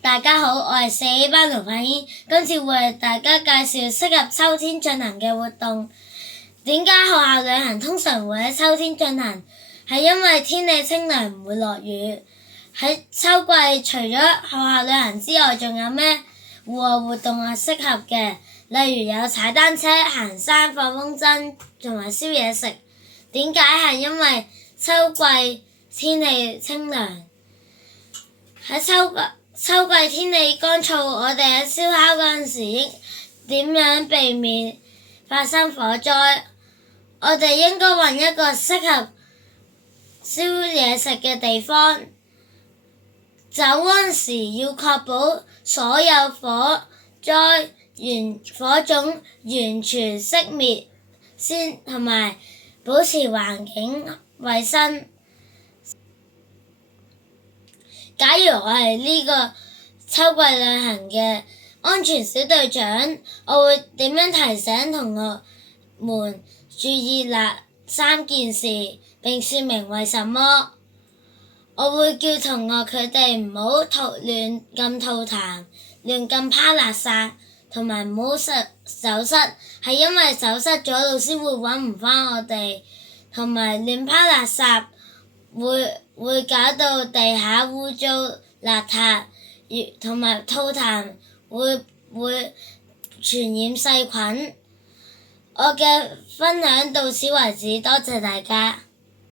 大家好，我係4A 班盧柏軒，今次會為大家介紹適合秋天進行嘅活動。點解學校旅行通常會喺秋天進行？係因為天氣清涼，唔會落雨。喺秋季，除咗學校旅行之外，仲有咩戶外活動係適合嘅？例如有踩單車、行山、放風箏同埋燒嘢食。點解？係因為秋季天氣清涼。喺秋季天氣乾燥，我哋喺燒烤嗰陣時應點樣避免發生火災？我哋應該揾一個適合燒嘢食嘅地方。走嗰陣時要確保所有火種完全熄滅先，同埋保持環境衛生。假如我係呢個秋季旅行嘅安全小隊長，我會點樣提醒同學們注意那3件事，並說明為什麼？我會叫同學佢哋唔好亂咁吐痰、亂咁拋垃圾，同埋唔好走失，係因為走失咗老師會揾唔返我哋，同埋亂拋垃圾會搞到地下污糟邋遢，同埋吐痰會傳染細菌。我嘅分享到此為止，多謝大家。